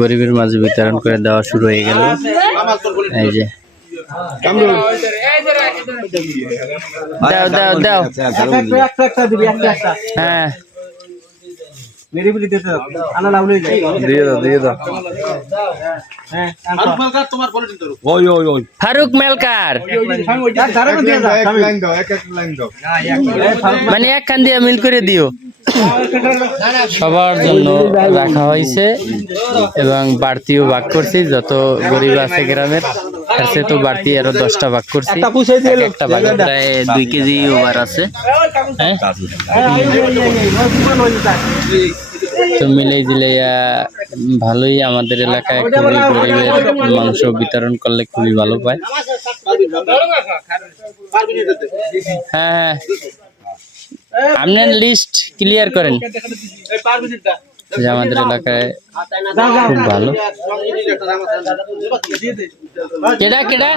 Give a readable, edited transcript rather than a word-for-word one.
গরিবের মাঝে বিতরণ করে দেওয়া শুরু হয়ে গেল। এই যে দাও দাও দাও, হ্যাঁ ফারুক মেলকার মানে এক কান দিয়ে মিল করে দিও। সবার জন্য রাখা হয়েছে এবং বাড়তিও ভাগ করছি, যত গরিব আছে গ্রামের কাছে তো বাড়তি আরো 10টা ভাগ করছি। একটা ভাগে প্রায় 2 কেজি ওভার আছে। হ্যাঁ তো মিলেই জিলাইয়া ভালোই, আমাদের এলাকায় খুবই গরিবের মাংস বিতরণ করলে খুবই ভালো পায়। হ্যাঁ আপনার লিস্ট ক্লিয়ার করেন, আমাদের এলাকায় খুব ভালো। কেডা কেডা